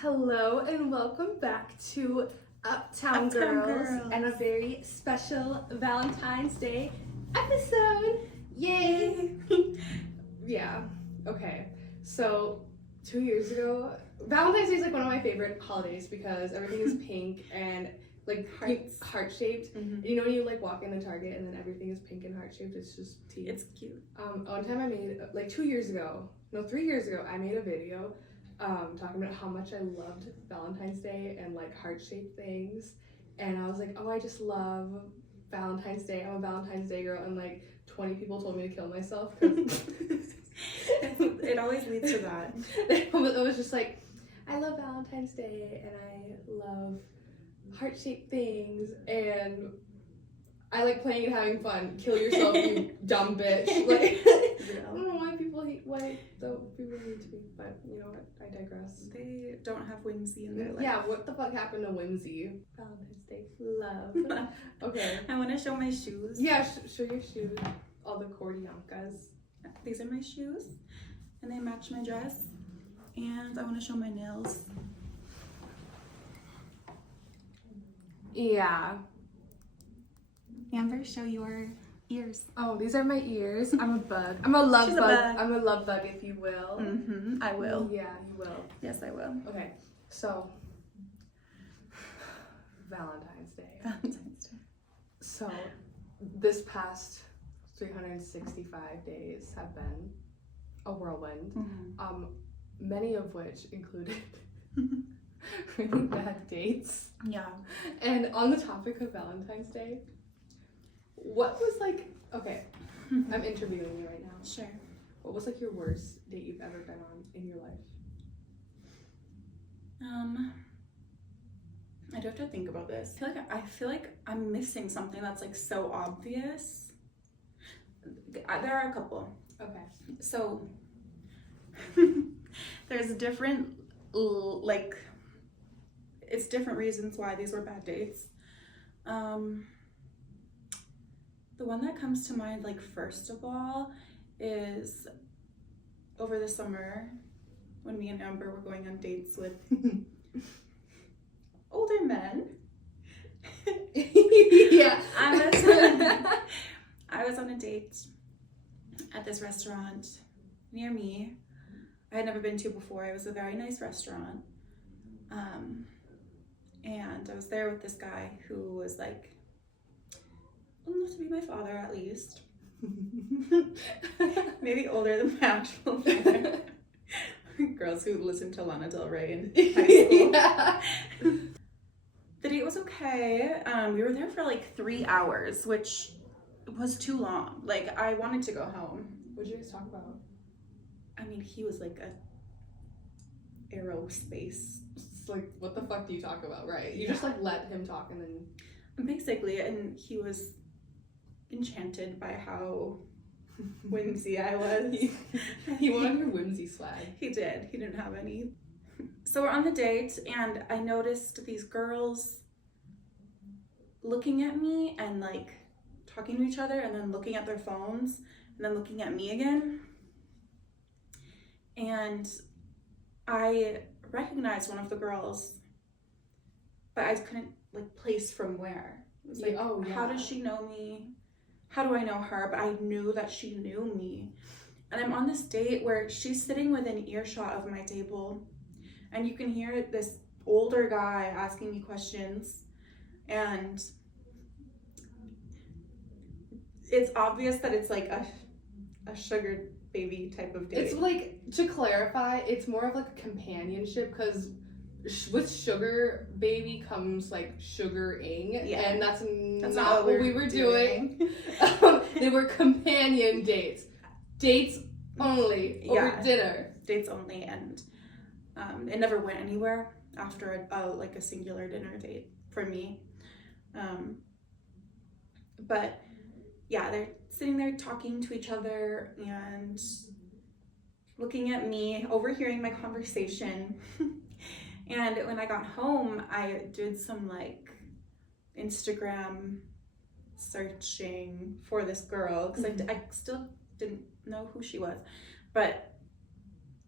Hello and welcome back to Uptown Girls and a very special Valentine's Day episode. Yay! Yeah, okay. So 2 years ago, Valentine's Day is like one of my favorite holidays because everything is pink and like heart shaped. Mm-hmm. You know when you like walk in the Target and then everything is pink and heart shaped? It's just tea. It's cute. One time I made, like 3 years ago, I made a video talking about how much I loved Valentine's Day and like heart-shaped things, and I was like, oh, I just love Valentine's Day, I'm a Valentine's Day girl, and like 20 people told me to kill myself. It always leads to that. It was just like, I love Valentine's Day and I love heart-shaped things and I like playing and having fun. Kill yourself, you dumb bitch. Like, I don't know why people hate people hate me, but you know what? I digress. They don't have whimsy in their life. Yeah, what the fuck happened to whimsy? Valentine's Day love. Okay. I want to show my shoes. Yeah, show your shoes. All the Cordiankas. These are my shoes, and they match my dress. And I want to show my nails. Yeah. Amber, show your ears. Oh, these are my ears. I'm a bug. I'm a love She's bug. a bug. I'm a love bug, if you will. Mm-hmm. I will. Yeah, you will. Yes, I will. Okay, so Valentine's Day. Valentine's Day. So this past 365 days have been a whirlwind. Mm-hmm. Many of which included really bad dates. Yeah. And on the topic of Valentine's Day, what was like, okay, I'm interviewing you right now. Sure. What was like your worst date you've ever been on in your life? I do have to think about this. I feel like I'm missing something that's like so obvious. There are a couple. Okay. So there's different it's different reasons why these were bad dates. The one that comes to mind, like, first of all, is over the summer when me and Amber were going on dates with older men. Yeah. I was on a date at this restaurant near me. I had never been to before. It was a very nice restaurant. And I was there with this guy who was like, enough to be my father at least. Maybe older than my actual father. Girls who listen to Lana Del Rey in high school. Yeah. The date was okay. We were there for like 3 hours, which was too long. Like, I wanted to go home. What did you guys talk about? I mean, he was like a aerospace. It's like, what the fuck do you talk about, right? You just like let him talk and then... Basically, and he was enchanted by how whimsy I was. He wanted your whimsy swag. He did. He didn't have any. So we're on the date, and I noticed these girls looking at me and like talking to each other, and then looking at their phones, and then looking at me again. And I recognized one of the girls, but I couldn't like place from where. It was like, oh, yeah. How does she know me? How do I know her? But I knew that she knew me. And I'm on this date where she's sitting within earshot of my table, and you can hear this older guy asking me questions, and it's obvious that it's like a sugar baby type of date. It's like, to clarify, it's more of like a companionship, because with sugar baby comes like sugaring, Yeah. and that's not what we were doing. They were companion dates. Dates only over dinner. Dates only, and it never went anywhere after a singular dinner date for me. But yeah, they're sitting there talking to each other and looking at me, overhearing my conversation. And when I got home, I did some like Instagram searching for this girl, because I still didn't know who she was, but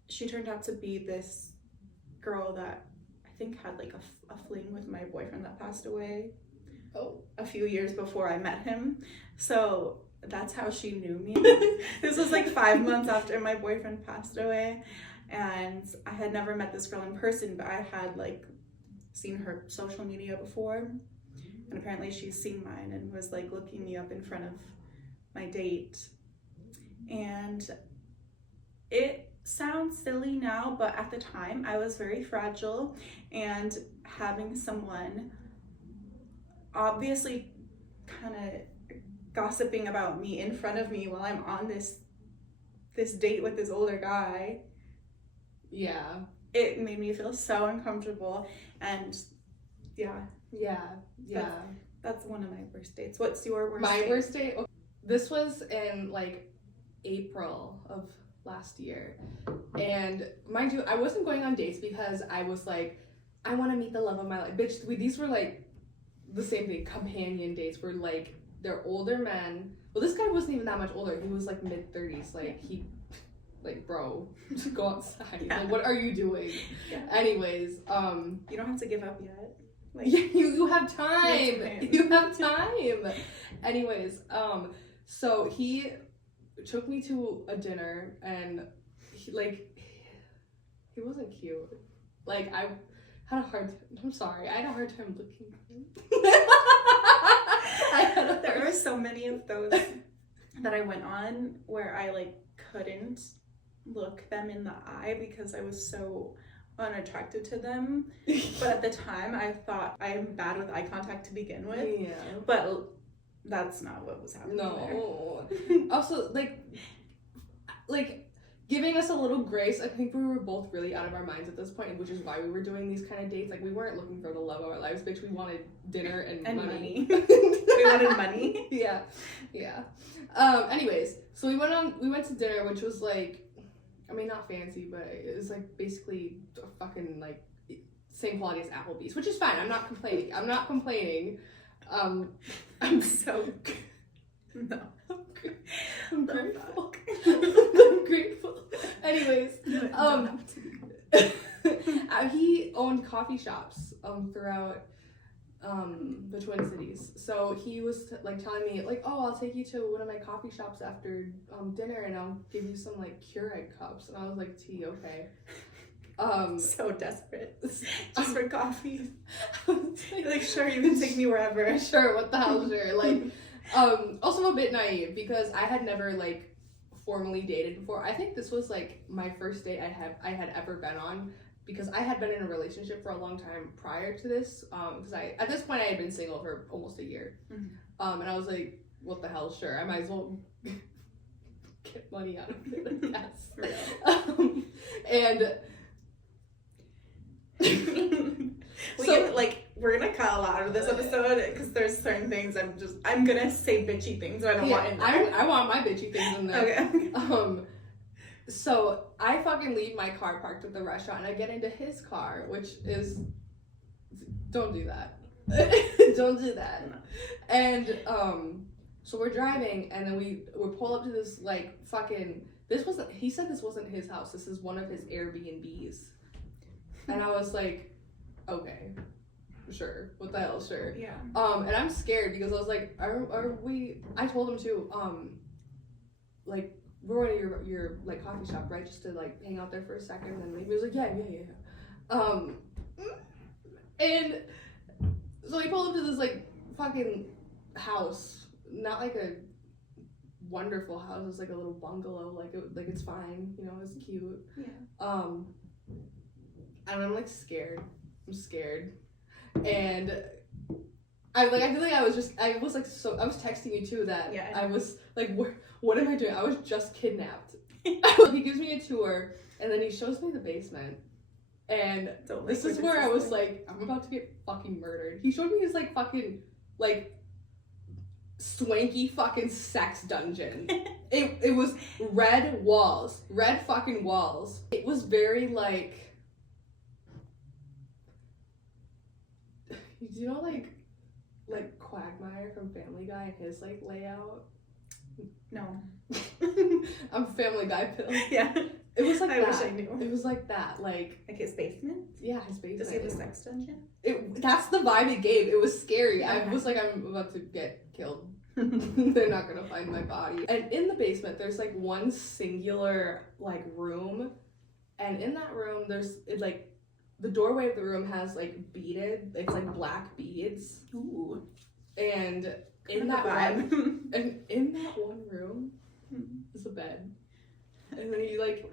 she turned out to be this girl that think had like a fling with my boyfriend that passed away Oh. a few years before I met him. So that's how she knew me. This was like 5 months after my boyfriend passed away, and I had never met this girl in person, but I had like seen her social media before, and apparently she's seen mine and was like looking me up in front of my date. And it sounds silly now, but at the time I was very fragile, and having someone obviously kind of gossiping about me in front of me while I'm on this date with this older guy, Yeah. it made me feel so uncomfortable. And yeah, that's one of my worst dates. What's your worst date? My worst date? Okay. This was in like April of last year, and mind you, I wasn't going on dates because I was like, I want to meet the love of my life. Bitch, these were like the same thing, companion dates, where like they're older men. Well, this guy wasn't even that much older. He was like mid-30s. Like he, like, bro, just go outside. Yeah. Like, what are you doing? Yeah. Anyways, you don't have to give up yet. Like, yeah, you have time. Yes, You have time. Anyways, so he took me to a dinner, and he wasn't cute. Like, I had a hard time. I'm sorry, I had a hard time looking at him. there were so many of those that I went on where I like couldn't look them in the eye because I was so unattracted to them. But at the time I thought I am bad with eye contact to begin with. Yeah. But that's not what was happening. No. Also, like giving us a little grace. I think we were both really out of our minds at this point, which is why we were doing these kind of dates. Like, we weren't looking for the love of our lives, bitch. We wanted dinner and money. We wanted money. Yeah. Anyways, so we went to dinner, which was like, I mean, not fancy, but it was like basically fucking like same quality as Applebee's, which is fine. I'm not complaining. I'm so No. I'm grateful. I'm grateful. Anyways, he owned coffee shops throughout the Twin Cities. So he was like telling me like, oh, I'll take you to one of my coffee shops after dinner, and I'll give you some like Keurig cups. And I was like, tea, okay. So desperate just for coffee. Like, sure, you can take me wherever. Sure, what the hell, sure. Like, also a bit naive because I had never like formally dated before. I think this was like my first date I had ever been on, because I had been in a relationship for a long time prior to this. Because at this point I had been single for almost a year. Mm-hmm. And I was like, what the hell, sure, I might as well get money out of it, I guess. For real. And we're gonna cut a lot of this episode because there's certain things I'm gonna say bitchy things I don't want in there. I want my bitchy things in there. Okay. So I fucking leave my car parked at the restaurant and I get into his car, which is, don't do that. Don't do that. And so we're driving, and then we pull up to this like fucking, he said this wasn't his house, this is one of his Airbnbs. And I was like, okay, sure, what the hell, sure. Yeah. And I'm scared because I was like, I told him to, like, we're going to your like coffee shop, right? Just to like hang out there for a second, and then he was like, yeah. And so we pulled up to this like fucking house, not like a wonderful house, it's like a little bungalow, like it's fine, you know, it's cute. Yeah. And I'm like scared. I'm scared. And I feel like I was texting you too that yeah, I was like, what am I doing? I was just kidnapped. He gives me a tour, and then he shows me the basement. And this is where I was like, I'm about to get fucking murdered. He showed me his like fucking like swanky fucking sex dungeon. It was red fucking walls. It was very like, do you know like Quagmire from Family Guy and his like layout? No. I'm Family Guy pill. Yeah. It was like I that. wish I knew. It was like that. Like his basement? yeah, his basement. Does he have a sex dungeon? That's the vibe it gave. It was scary. Yeah. I was like, I'm about to get killed. They're not gonna find my body. And in the basement, there's like one singular like room, and in that room, like the doorway of the room has like beaded. It's like black beads. Ooh. And in that one room is a bed. And then he like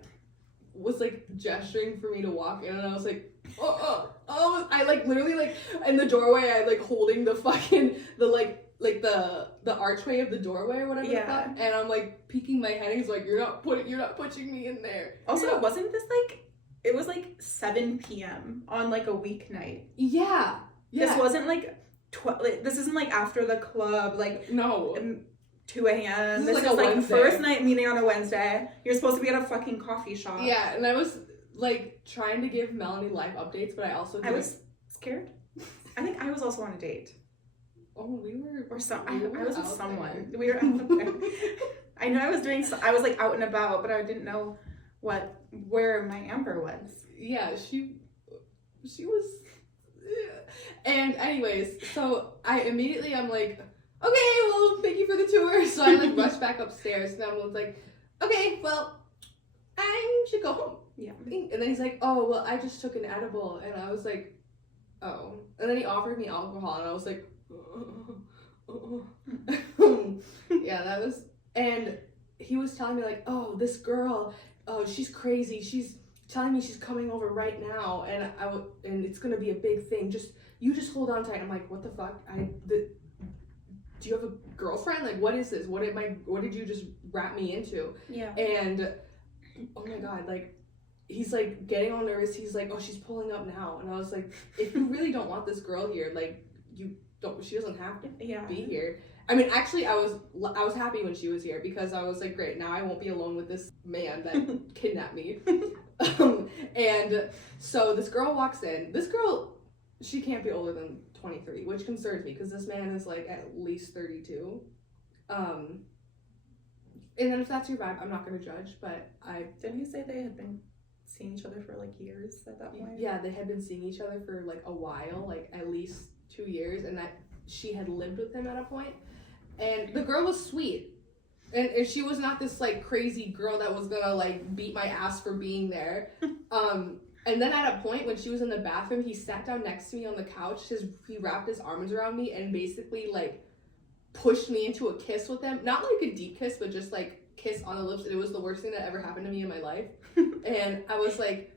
was like gesturing for me to walk in, and I was like, oh. I like literally like in the doorway, I like holding the fucking the archway of the doorway or whatever. Yeah. And I'm like peeking my head. And he's like, you're not pushing me in there. Also, wasn't this like it was like 7 p.m. on like a weeknight? Yeah. This wasn't like this isn't like after the club, like no. 2 a.m. This is like Wednesday. First night meeting on a Wednesday. You're supposed to be at a fucking coffee shop. Yeah, and I was like trying to give Melanie life updates, but I was scared. I think I was also on a date. Oh, we were. Or I was with someone. There. We were out there. I know I was I was like out and about, but I didn't know where my Amber was. Yeah, she was. And anyways, so I'm like, okay, well, thank you for the tour. So I like rushed back upstairs, and I was like, okay, well, I should go home. Yeah. And then he's like, oh, well, I just took an edible, and I was like, oh. And then he offered me alcohol, and I was like, yeah, that was. And he was telling me like, oh, this girl, oh, she's crazy. She's telling me she's coming over right now, and and it's gonna be a big thing. You just hold on tight. I'm like, what the fuck? Do you have a girlfriend? Like, what is this? What did you just wrap me into? Yeah. And oh my god, like he's like getting all nervous. He's like, oh, she's pulling up now. And I was like, if you really don't want this girl here, like she doesn't have to be here. I mean, actually, I was happy when she was here, because I was like, great, now I won't be alone with this man that kidnapped me. And so this girl walks in. This girl, she can't be older than 23, which concerns me, because this man is like at least 32. And then if that's your vibe, I'm not gonna judge, but Didn't you say they had been seeing each other for like years at that point? Yeah, they had been seeing each other for like a while, like at least 2 years, and that she had lived with him at a point. And the girl was sweet, and she was not this like crazy girl that was gonna like beat my ass for being there. And then at a point when she was in the bathroom, he sat down next to me on the couch. He wrapped his arms around me and basically like pushed me into a kiss with him. Not like a deep kiss, but just like kiss on the lips. And it was the worst thing that ever happened to me in my life. And I was like,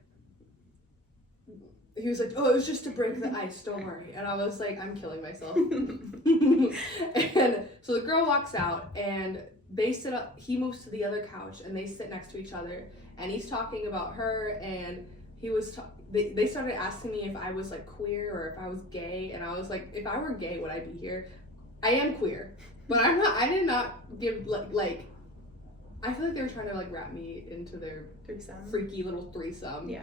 he was like, oh, it was just to break the ice, don't worry. And I was like, I'm killing myself. And so the girl walks out, and they sit up, he moves to the other couch, and they sit next to each other, and he's talking about her, and they started asking me if I was like queer or if I was gay, and I was like, if I were gay, would I be here? I am queer, but I did not give like I feel like they were trying to like wrap me into their freaky little threesome. Yeah.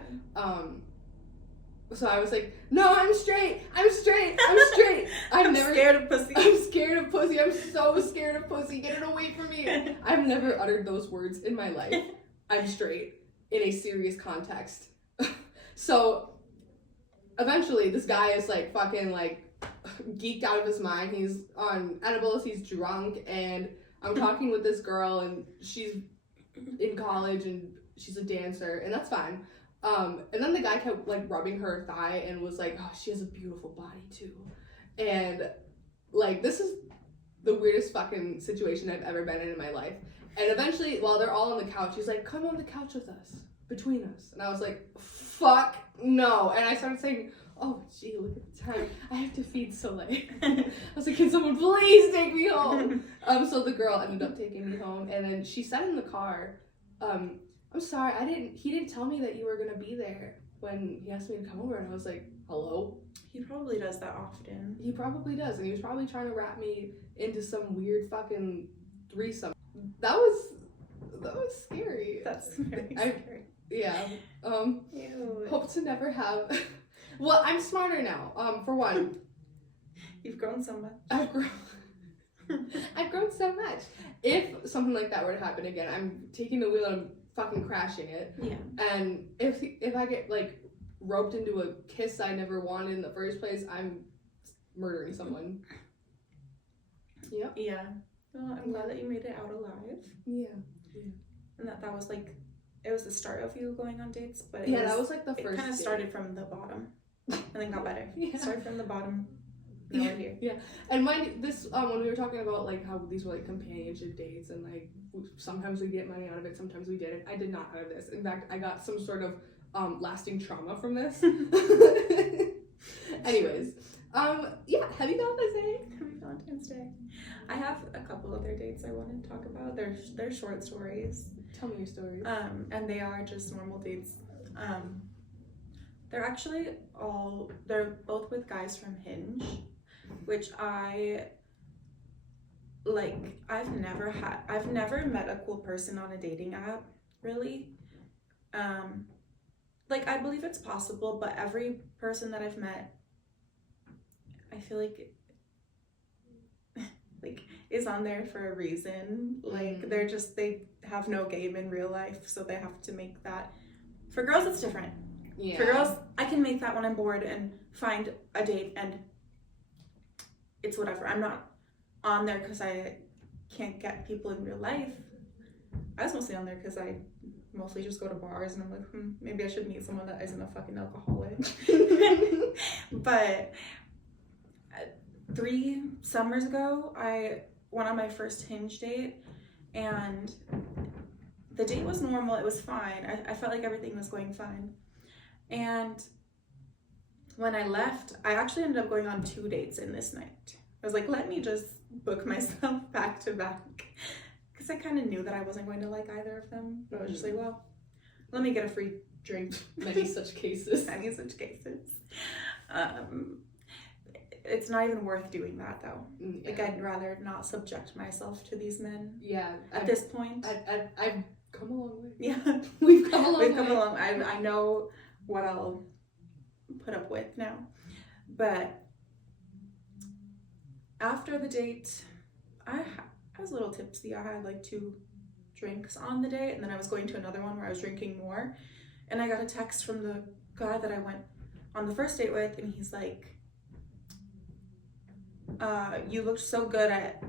So I was like, no, I'm straight. I'm scared of pussy. I'm scared of pussy. I'm so scared of pussy. Get it away from me. I've never uttered those words in my life. I'm straight in a serious context. So eventually this guy is like fucking like geeked out of his mind. He's on edibles. He's drunk. And I'm talking with this girl, and she's in college, and she's a dancer, and that's fine. And then the guy kept like rubbing her thigh and was like, oh, she has a beautiful body too. And like, this is the weirdest fucking situation I've ever been in my life. And eventually, while they're all on the couch, he's like, come on the couch with us, between us. And I was like, fuck no. And I started saying, oh gee, look at the time, I have to feed Soleil. I was like, can someone please take me home? So the girl ended up taking me home, and then she said in the car, I'm sorry, he didn't tell me that you were gonna be there when he asked me to come over. And I was like, hello? He probably does that often. He probably does, and he was probably trying to wrap me into some weird fucking threesome. That was scary. That's very scary. Yeah. Ew. Hope to never have. Well, I'm smarter now. For one, you've grown so much. I've grown so much. If something like that were to happen again, I'm taking the wheel and I'm fucking crashing it. Yeah. And if I get like roped into a kiss I never wanted in the first place, I'm murdering someone. Yep. Yeah. Well, I'm glad that you made it out alive. Yeah. And that was like, it was the start of you going on dates, but that was like the first. It kind of started from the bottom, and then got better. Yeah. Started from the bottom. Now we're here. Yeah. And this when we were talking about like how these were like companionship dates and like sometimes we get money out of it, sometimes we didn't. I did not out of this. In fact, I got some sort of lasting trauma from this. Anyways, yeah. Happy Valentine's Day. Happy Valentine's Day. I have a couple other dates I want to talk about. They're short stories. Tell me your stories. And they are just normal dates. They're both with guys from Hinge, which I like. I've never met a cool person on a dating app, really. Like, I believe it's possible, but every person that I've met, I feel like is on there for a reason. Like, they have no game in real life, so they have to make that. For girls, it's different. Yeah. For girls, I can make that when I'm bored and find a date, and it's whatever. I'm not on there because I can't get people in real life. I was mostly on there because I mostly just go to bars, and I'm like, maybe I should meet someone that isn't a fucking alcoholic. But 3 summers ago, I went on my first Hinge date, and the date was normal. It was fine. I felt like everything was going fine. And when I left, I actually ended up going on 2 dates in this night. I was like, let me just book myself back to back. Because I kind of knew that I wasn't going to like either of them. But I was just like, well, let me get a free drink. Many such cases. Many such cases. It's not even worth doing that, though. Yeah. Like, I'd rather not subject myself to these men. Yeah. At this point. I've come a long way. Yeah. We've come a long way. We've come a long way. I know what I'll put up with now. But after the date, I was a little tipsy. I had like 2 drinks on the date, and then I was going to another one where I was drinking more. And I got a text from the guy that I went on the first date with, and he's like, you looked so good at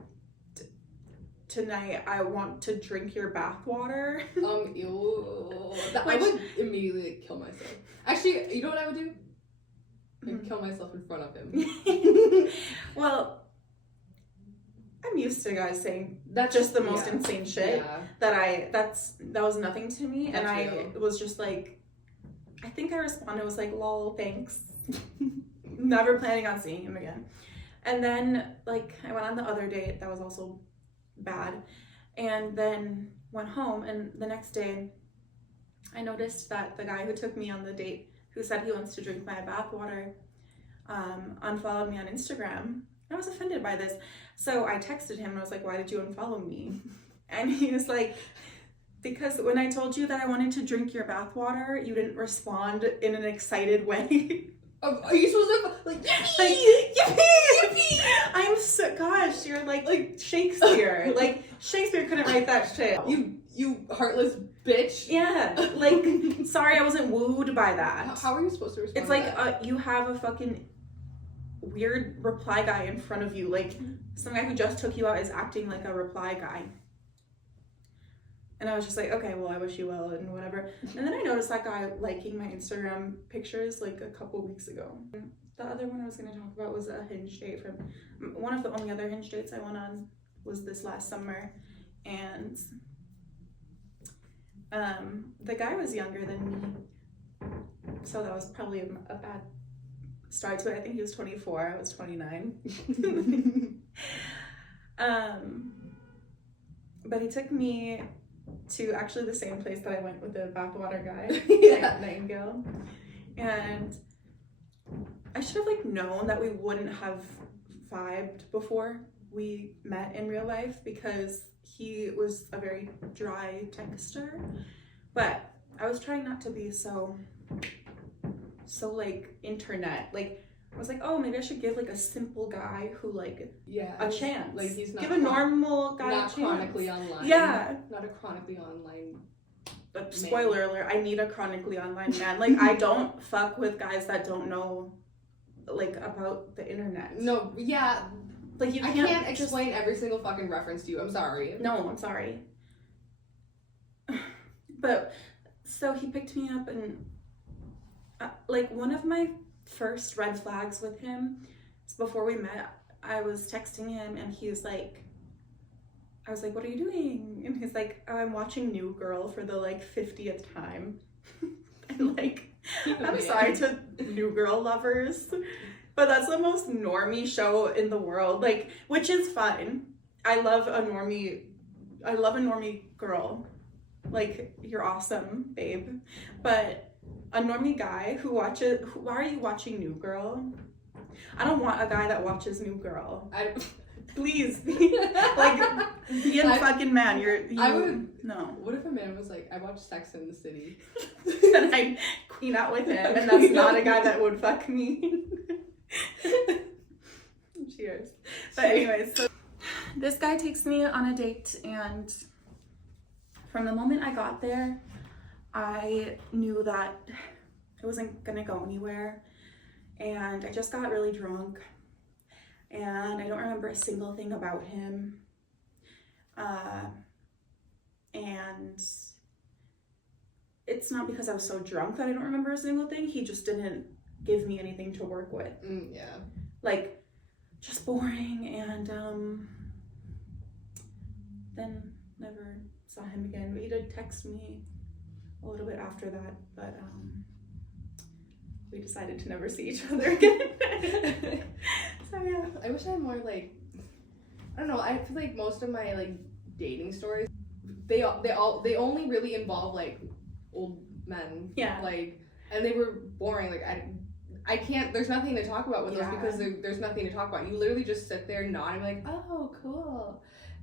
tonight. I want to drink your bathwater. Ew. I would immediately kill myself. Actually, you know what I would do? I'd kill myself in front of him. Well, I'm used to guys saying that's just the most insane shit that was nothing to me. That's and real. I was just like, I think I responded, was like, lol, thanks. Never planning on seeing him again. And then, like, I went on the other date that was also bad, and then went home, and the next day I noticed that the guy who took me on the date, who said he wants to drink my bathwater, unfollowed me on Instagram. I was offended by this, so I texted him and I was like, why did you unfollow me? And he was like, because when I told you that I wanted to drink your bathwater, you didn't respond in an excited way. Are you supposed to like yippee? I'm so, gosh, you're like Shakespeare. Like, Shakespeare couldn't write that shit. You heartless bitch. Yeah, like, sorry I wasn't wooed by that. How are you supposed to respond? It's like you have a fucking weird reply guy in front of you. Like, some guy who just took you out is acting like a reply guy. And I was just like, okay, well, I wish you well and whatever. And then I noticed that guy liking my Instagram pictures like a couple weeks ago. The other one I was going to talk about was a Hinge date. One of the only other Hinge dates I went on was this last summer. And the guy was younger than me. So that was probably a bad start to it. I think he was 24. I was 29. But he took me to actually the same place that I went with the bathwater guy, Nightingale. And I should have like known that we wouldn't have vibed before we met in real life, because he was a very dry texter. But I was trying not to be so like internet. Like, I was like, oh, maybe I should give like a simple guy who like a chance. Like, he's not give a normal guy not a chance. Chronically online. Yeah, not a chronically online but spoiler alert, I need a chronically online man. Like, I don't fuck with guys that don't know, like, about the internet. No, yeah. Like, I can't explain every single fucking reference to you. I'm sorry. No, I'm sorry. But, so he picked me up and, like, one of my first red flags with him is before we met, I was texting him and he's like, I was like, what are you doing? And he's like, oh, I'm watching New Girl for the, like, 50th time. And, like, I'm sorry to New Girl lovers, but that's the most normie show in the world, like, which is fine. I love a normie girl. Like, you're awesome, babe. But a normie guy who watches, why are you watching New Girl? I don't want a guy that watches New Girl. Please, be a fucking man. No. What if a man was like, I watch Sex in the City? And I queen out with him, and that's not a guy that would fuck me. Cheers. But anyways, so this guy takes me on a date, and from the moment I got there, I knew that it wasn't gonna go anywhere, and I just got really drunk, and I don't remember a single thing about him, and it's not because I was so drunk that I don't remember a single thing. He just didn't give me anything to work with. Yeah. Like, just boring, and then never saw him again. But he did text me a little bit after that, but we decided to never see each other again. So yeah. I wish I had more, like, I don't know, I feel like most of my, like, dating stories, they only really involve, like, old men. Yeah. Like, and they were boring. Like, I can't, there's nothing to talk about with those because there's nothing to talk about. You literally just sit there, nod, and be like, oh, cool.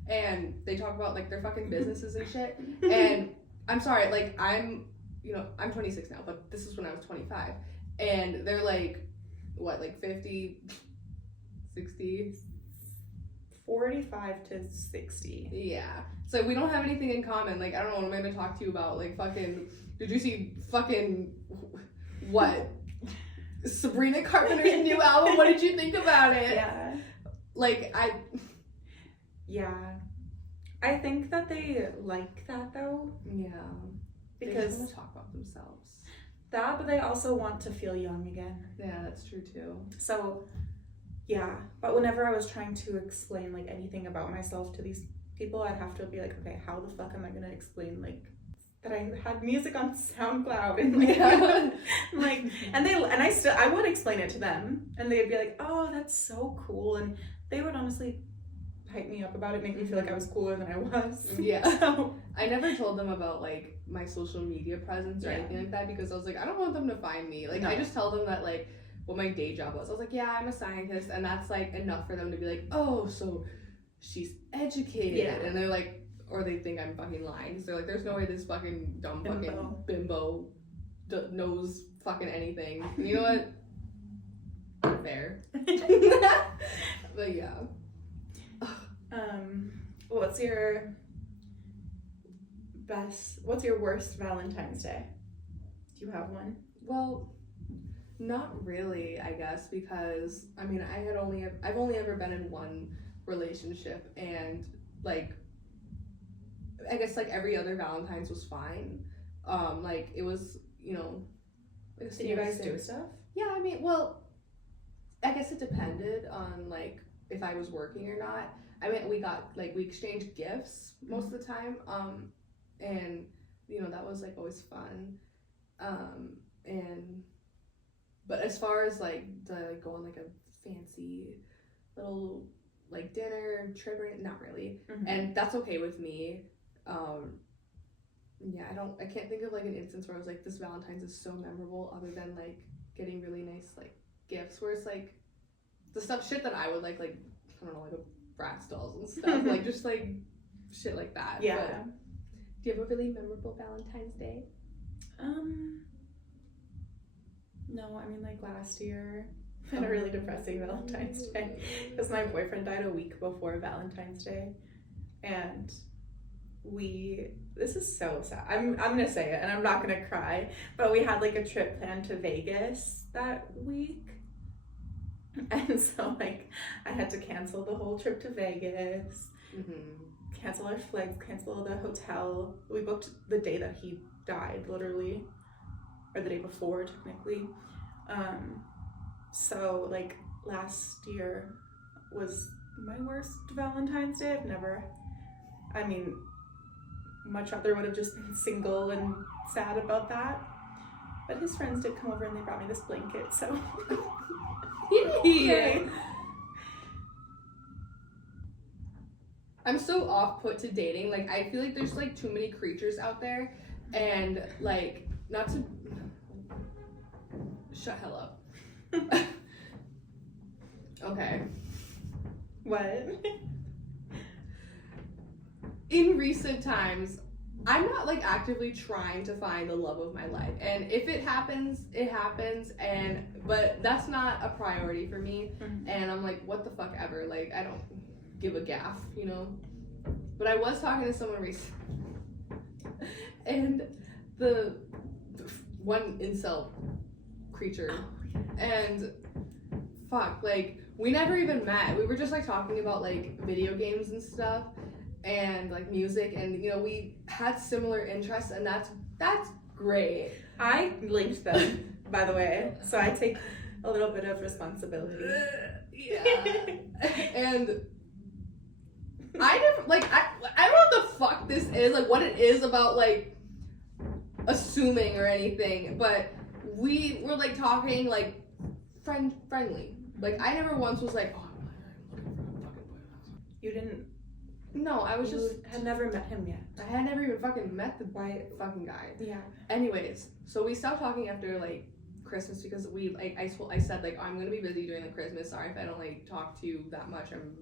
And they talk about, like, their fucking businesses and shit. And I'm sorry, like, I'm 26 now, but this is when I was 25. And they're like, what, like 50, 60? 45 to 60. Yeah. So we don't have anything in common. Like, I don't know what I'm going to talk to you about. Like, fucking, did you see fucking, what? Sabrina Carpenter's new album? What did you think about it? Yeah. Like, Yeah. I think that they like that, though. Yeah. Because they just want to talk about themselves. That, but they also want to feel young again. Yeah, that's true, too. So, yeah. But whenever I was trying to explain, like, anything about myself to these people, I'd have to be like, okay, how the fuck am I gonna explain, like, that I had music on SoundCloud and like, I would explain it to them, and they'd be like, oh, that's so cool, and they would honestly hype me up about it, make me feel like I was cooler than I was. Yeah. So I never told them about, like, my social media presence or anything like that, because I was like, I don't want them to find me. Like, I just tell them that, like, what my day job was. I was like, yeah, I'm a scientist, and that's, like, enough for them to be like, oh, so she's educated. Yeah. And they're like, or they think I'm fucking lying, because they're like, there's no way this fucking dumb fucking bimbo knows fucking anything. And you know what? Fair. But yeah. What's your worst Valentine's Day? Do you have one? Well, not really, I guess, because I mean, I've only ever been in one relationship, and like, I guess like every other Valentine's was fine. Like it was, you know. Did you guys do stuff? Yeah, I mean, well, I guess it depended on like if I was working or not. I mean, we exchanged gifts most of the time, and you know that was like always fun, but as far as like go on like a fancy little like dinner trip, not really, and that's okay with me. Yeah, I can't think of like an instance where I was like, this Valentine's is so memorable, other than like getting really nice like gifts, where it's like the shit that I would like I don't know, like a Bratz dolls and stuff, like just like shit like that. Yeah. But do you have a really memorable Valentine's Day? No, I mean like last year I had a really depressing Valentine's Day because my boyfriend died a week before Valentine's Day, and this is so sad. I'm gonna say it and I'm not gonna cry, but we had like a trip planned to Vegas that week. And so like I had to cancel the whole trip to Vegas, cancel our flights, cancel the hotel. We booked the day that he died, literally, or the day before technically. So like last year was my worst Valentine's Day. Much rather would have just been single and sad about that. But his friends did come over and they brought me this blanket, so Yay! I'm so off put to dating. Like, I feel like there's like too many creatures out there, and like, not to shut hell up. Okay. What? In recent times, I'm not like actively trying to find the love of my life, and if it happens, it happens. But that's not a priority for me. And I'm like, what the fuck ever. Like, I don't give a gaff, you know. But I was talking to someone recently, and the one incel creature, and fuck, like, we never even met. We were just like talking about like video games and stuff, and like music, and you know, we had similar interests, and that's great. I linked them, by the way, so I take a little bit of responsibility. Yeah. And I never, like, I don't know what the fuck this is, like what it is about like assuming or anything, but we were like talking like friendly. Like, I never once was like, oh, I'm looking for a fucking boyfriend. You didn't? No, I was just had never met him yet. I had never even fucking met the fucking guy. Yeah. Anyways, so we stopped talking after like Christmas because we like I said like, oh, I'm gonna be busy during the Christmas. Sorry if I don't like talk to you that much. I'm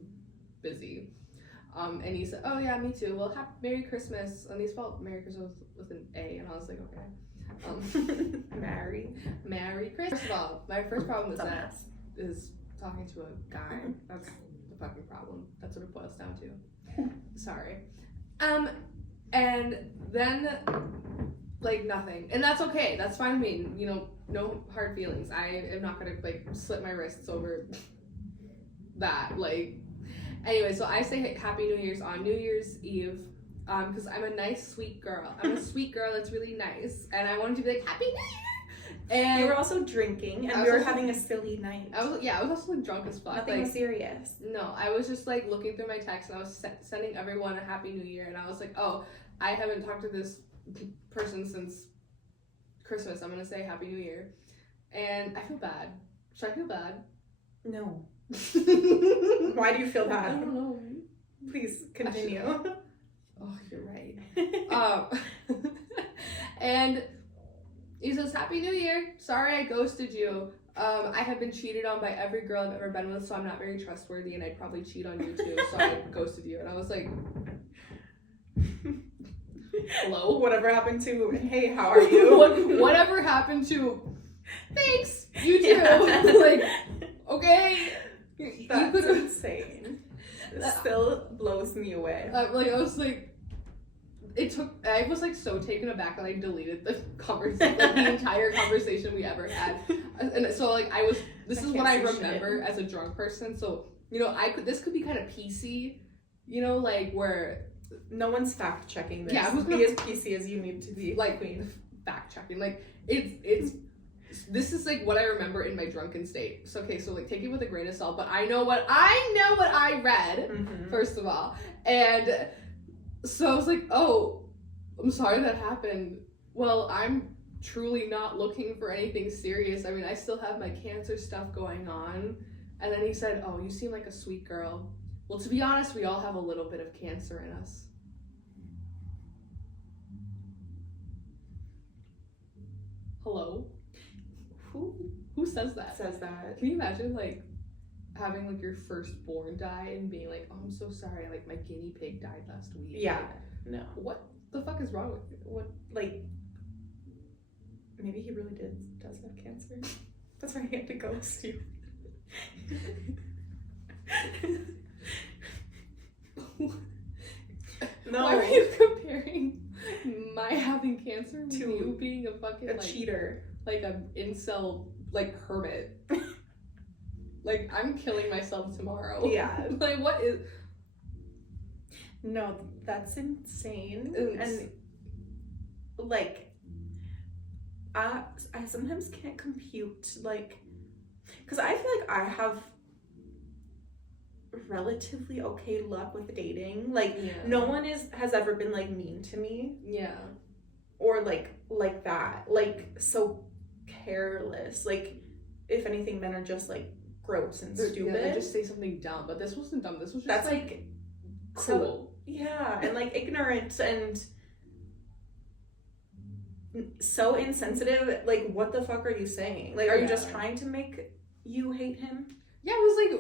busy. And he said, oh yeah, me too. Well, Merry Christmas. And he spelled Merry Christmas with an A, and I was like, okay. Merry Christmas. First of all, my first problem is talking to a guy. That's the fucking problem. That's what it boils down to. Sorry. And then like nothing, and that's okay. That's fine with me. You know, no hard feelings. I am not gonna like slit my wrists over that. Like, anyway, so I say Happy New Year's on New Year's Eve, because I'm a nice, sweet girl. I'm a sweet girl that's really nice, and I wanted to be like Happy New Year. And you were also drinking, and we were having a silly night. I was also like drunk as fuck. Nothing serious. No, I was just like looking through my texts, and I was sending everyone a Happy New Year, and I was like, oh, I haven't talked to this person since Christmas. I'm gonna say Happy New Year, and I feel bad. Should I feel bad? No. Why do you feel bad? I don't know. Please continue. Oh, you're right. And he says, Happy New Year. Sorry I ghosted you. I have been cheated on by every girl I've ever been with, so I'm not very trustworthy, and I'd probably cheat on you too, so I ghosted you. And I was like, hello? Whatever happened to, hey, how are you? Whatever happened to, thanks, you too. Yeah. Like, okay. That's insane. This still blows me away. I was like, I was like so taken aback that I deleted the conversation, like, the entire conversation we ever had. And so like this is what I remember as a drunk person. So, you know, this could be kind of PC, you know, like where no one's fact checking this. Yeah, be as PC as you need to be, like queen. Fact checking. Like this is like what I remember in my drunken state. So okay, so like take it with a grain of salt, but I know what I read, first of all. And so I was like, oh, I'm sorry that happened. Well, I'm truly not looking for anything serious. I mean, I still have my cancer stuff going on. And then he said, oh, you seem like a sweet girl. Well, to be honest, we all have a little bit of cancer in us. Hello? Who says that? Can you imagine, like, having, like, your firstborn die and being like, oh, I'm so sorry, like, my guinea pig died last week. Yeah. Like, no. What the fuck is wrong with you? What? Like, maybe he really does have cancer. That's why he had to ghost you. No. Why are you comparing my having cancer with you being a fucking a cheater? Like an incel, like, hermit. Like, I'm killing myself tomorrow. Yeah. Like, what is... No, that's insane. And, like, I sometimes can't compute, like... Because I feel like I have relatively okay luck with dating. Like, no one has ever been, like, mean to me. Yeah. Or, like that. Like, so careless. Like, if anything, men are just, like, gross and stupid. Yeah, they just say something dumb. But this wasn't dumb. This was just, that's like cool. And, like, ignorant and so insensitive. Like, what the fuck are you saying? Like, are you just trying to make you hate him? Yeah, I was like,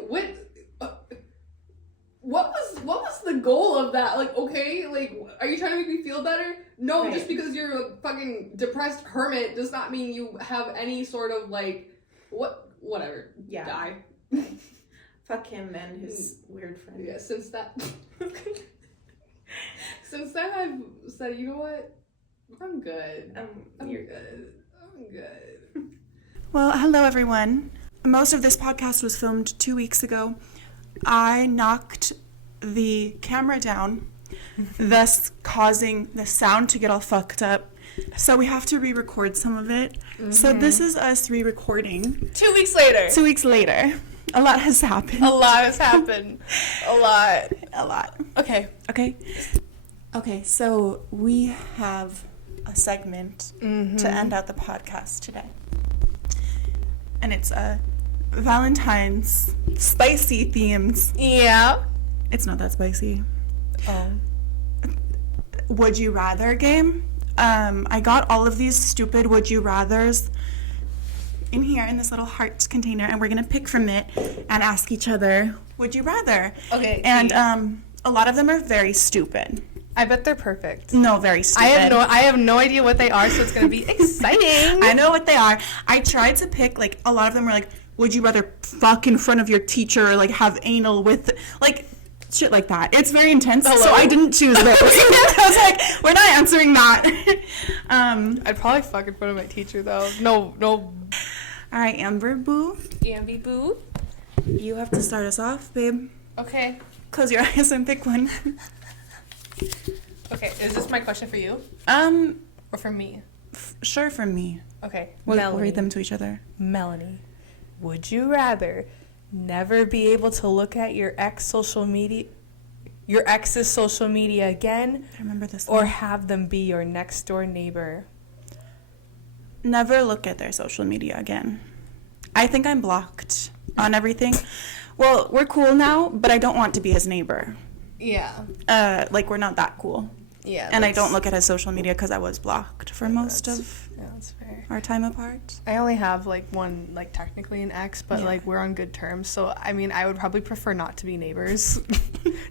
what was the goal of that? Like, okay, like, are you trying to make me feel better? No, just because you're a fucking depressed hermit does not mean you have any sort of, like, whatever. Yeah. Die. Fuck him and his weird friend. Yeah, since then I've said, you know what? I'm good. You're good. I'm good. Well, hello everyone. Most of this podcast was filmed 2 weeks ago. I knocked the camera down, thus causing the sound to get all fucked up. So we have to re-record some of it. Mm-hmm. So this is us re-recording. 2 weeks later. 2 weeks later. A lot has happened. A lot has happened. A lot. Okay, so we have a segment to end out the podcast today. And it's Valentine's spicy themes. Yeah. It's not that spicy. Oh. Would you rather game? I got all of these stupid would you rathers in here in this little heart container, and we're gonna pick from it and ask each other, would you rather? Okay. And a lot of them are very stupid. I bet they're perfect. No, very stupid. I have no idea what they are, so it's gonna be exciting. I know what they are. I tried to pick, like, a lot of them were like, would you rather fuck in front of your teacher or, like, have anal with, like, shit like that. It's very intense, so I didn't choose those. I was like, we're not answering that. I'd probably fuck in front of my teacher, though. No. All right, Amber Boo. Amby Boo. You have to start us off, babe. Okay. Close your eyes and pick one. Okay, is this my question for you? Or for me? Sure, for me. Okay. We'll read them to each other. Melanie, would you rather never be able to look at your ex's social media again, I remember this or one. have them be your next door neighbor? Never look at their social media again. I think I'm blocked on everything. Well, we're cool now, but I don't want to be his neighbor. Yeah. Like, we're not that cool. Yeah. And I don't look at his social media because I was blocked for most of that's fair. our time apart. I only have, like, one, like, technically an ex, but, like, we're on good terms. So, I mean, I would probably prefer not to be neighbors.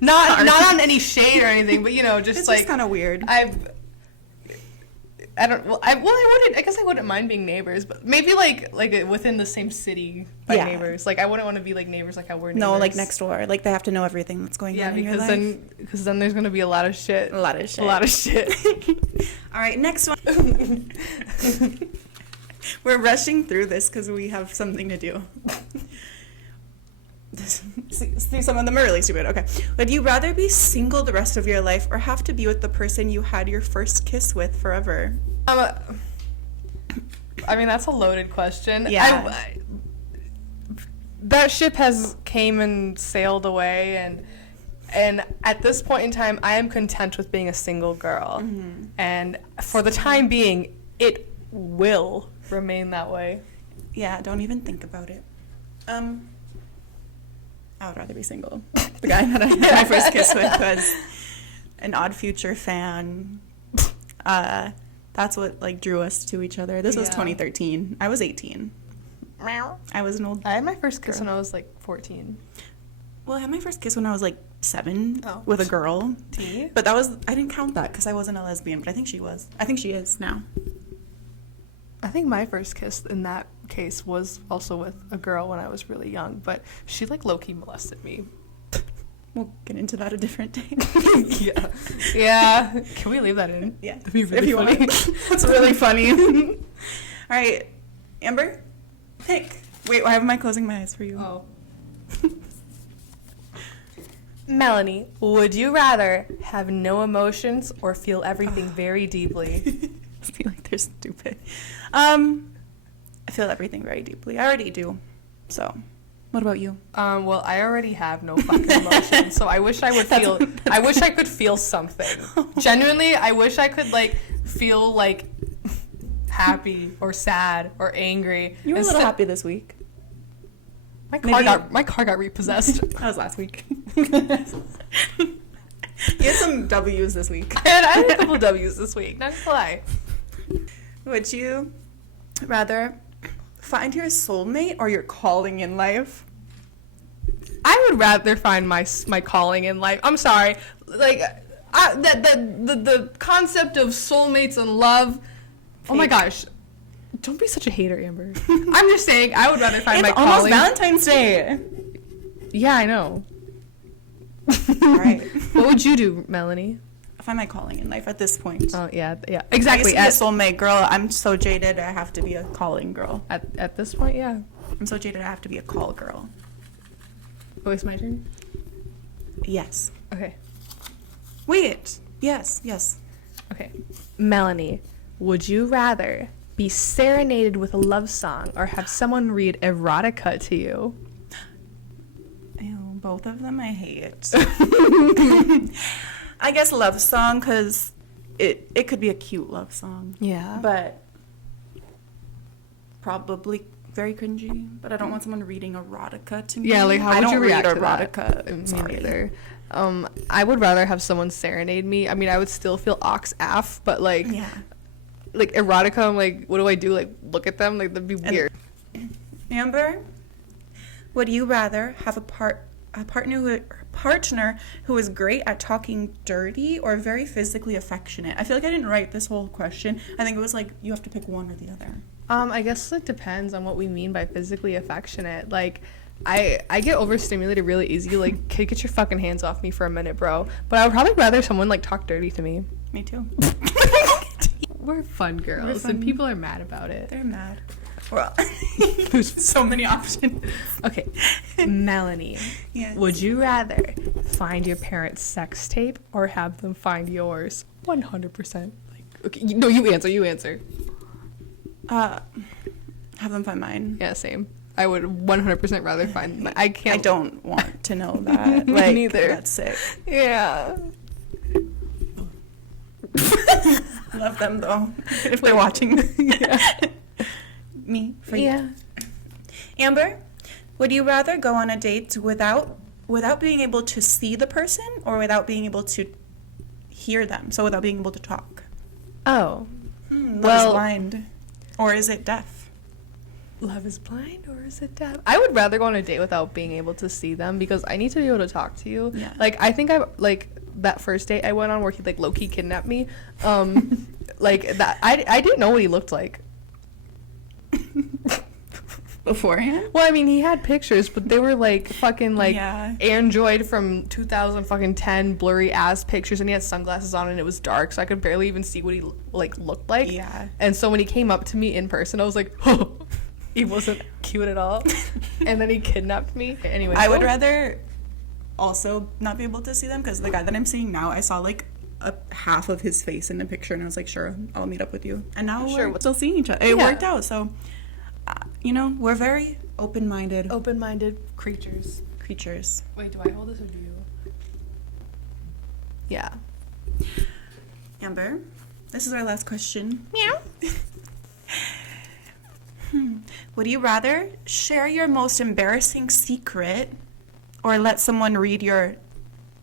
not on any shade or anything, but, you know, just, it's like... just kind of weird. I guess I wouldn't mind being neighbors, but maybe, like within the same city by neighbors. Like, I wouldn't want to be, like, neighbors like how we're neighbors. No, like, next door. Like, they have to know everything that's going on in your life. Because then there's going to be a lot of shit. A lot of shit. All right, next one. We're rushing through this because we have something to do. See, some of them are really stupid. Okay. Would you rather be single the rest of your life or have to be with the person you had your first kiss with forever? I mean, that's a loaded question. Yeah. That ship has came and sailed away, and at this point in time, I am content with being a single girl. Mm-hmm. And for the time being, it will remain that way. Yeah, don't even think about it. I would rather be single. The guy that I had my first kiss with was an Odd Future fan. That's what, like, drew us to each other. This was 2013. I was 18. I was an old I had my first kiss when I was, like, 14. Well, I had my first kiss when I was, like, 7 with a girl. But I didn't count that because I wasn't a lesbian, but I think she was. I think she is now. I think my first kiss in that case was also with a girl when I was really young, but she, like, low-key molested me. We'll get into that a different day. Yeah. Yeah. Can we leave that in? Yeah. That'd be really if you funny. want. It's really funny. All right, Amber, pick. Wait, why am I closing my eyes for you? Oh. Melanie, would you rather have no emotions or feel everything very deeply? I feel like they're stupid. I feel everything very deeply. I already do. So, what about you? Well, I already have no fucking emotions, so I wish I would feel. I wish I could feel something. Genuinely, I wish I could like feel like happy or sad or angry. You were a little happy this week. My car got repossessed. That was last week. You had some W's this week. I had a couple W's this week. Not gonna lie. Would you rather find your soulmate or your calling in life? I would rather find my calling in life. I'm sorry, like the concept of soulmates and love. Oh my gosh, don't be such a hater, Amber. I'm just saying I would rather find my It's almost calling. Valentine's Day. Yeah, I know. All right. What would you do, Melanie? I find my calling in life at this point. Oh yeah, I exactly. used to be a soulmate girl. I'm so jaded. I have to be a calling girl. At this point, yeah. I'm so jaded. I have to be a call girl. Oh, it's my turn. Yes. Okay. Wait. Yes. Okay. Melanie, would you rather be serenaded with a love song or have someone read erotica to you? Ew, both of them I hate. I guess love song because it could be a cute love song. Yeah. But probably very cringy. But I don't want someone reading erotica to me. Yeah, like how I would don't you react read to erotica. that? Me Sorry. neither. I would rather have someone serenade me. I mean, I would still feel ox af, but like, Yeah. like erotica, I'm like, what do I do? Like, look at them? Like, that'd be weird. Amber, would you rather have a partner who is great at talking dirty or very physically affectionate? I feel like I didn't write this whole question. I think it was like you have to pick one or the other. I guess it depends on what we mean by physically affectionate. Like, I get overstimulated really easy. Like, can you get your fucking hands off me for a minute, bro? But I would probably rather someone like talk dirty to me. Me too. We're fun girls, fun. and people are mad about it. They're mad. Well, there's so many options. Okay, Melanie, Yes. would you rather find your parents' sex tape or have them find yours? 100%. Like, okay, no, you answer. Have them find mine. Yeah, same. I would 100% rather find. I can't. I don't want to know that. Me Like, neither. That's sick. Yeah. Love them though. If they're watching. Yeah. Me for you. Yeah. Amber, would you rather go on a date without being able to see the person or without being able to hear them? So without being able to talk. Oh. Love Well- is blind. Or is it deaf? Love is blind or is it deaf? I would rather go on a date without being able to see them because I need to be able to talk to you. Yeah. Like, I think like that first date I went on where he like low-key kidnapped me. Like that I didn't know what he looked like. Beforehand? Well, I mean, he had pictures, but they were like fucking like Yeah. Android from 2010 blurry ass pictures, and he had sunglasses on and it was dark, so I could barely even see what he like looked like. Yeah. And so when he came up to me in person, I was like, oh, he wasn't cute at all. And then he kidnapped me. Anyway, I would rather also not be able to see them because the guy that I'm seeing now, I saw like a half of his face in the picture and I was like, sure, I'll meet up with you. And now Sure, we're still seeing each other. It Yeah. worked out. So, we're very open-minded open-minded creatures. creatures. Wait, do I hold this or do you? Yeah. Amber, this is our last question. Meow. Would you rather share your most embarrassing secret or let someone read your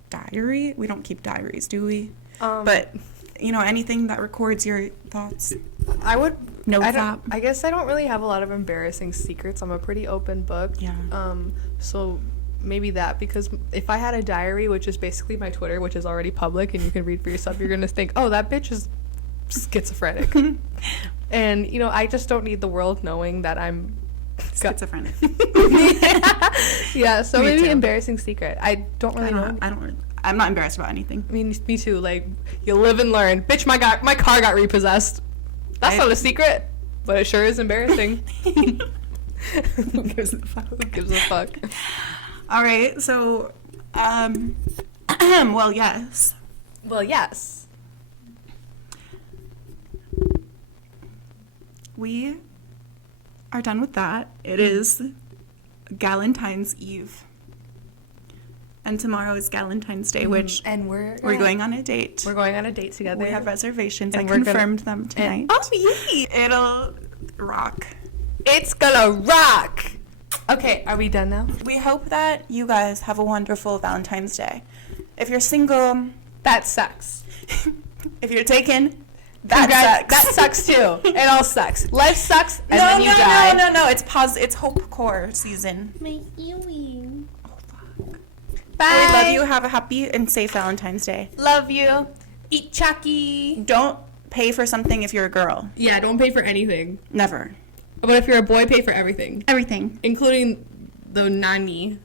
diary? We don't keep diaries, do we? But, anything that records your thoughts. I would No I thought. guess I don't really have a lot of embarrassing secrets. I'm a pretty open book. Yeah. So maybe that, because if I had a diary, which is basically my Twitter, which is already public and you can read for yourself, you're gonna think, oh, that bitch is schizophrenic. And I just don't need the world knowing that I'm Schizophrenic. Yeah, so Me maybe too. embarrassing secret. I don't really know. I'm not embarrassed about anything. I mean, me too. Like, you live and learn. Bitch, my car got repossessed. That's not a secret, but it sure is embarrassing. Who gives a fuck? Who gives a fuck? All right, so, well, yes. Well, yes. We are done with that. It is Valentine's Eve. And tomorrow is Valentine's Day, which And we're going on a date. We're going on a date together. We have reservations. And I we're gonna- confirmed them tonight. Oh, yay! It'll rock. It's gonna rock! Okay, are we done now? We hope that you guys have a wonderful Valentine's Day. If you're single, That sucks. if you're taken, that sucks. That sucks too. It all sucks. Life sucks, and then you die. No. It's Hope Core season. My ewing. Oh, fuck. Bye. We love you. Have a happy and safe Valentine's Day. Love you. Eat Chucky. Don't pay for something if you're a girl. Yeah, don't pay for anything. Never. But if you're a boy, pay for everything, Everything. including the nanny.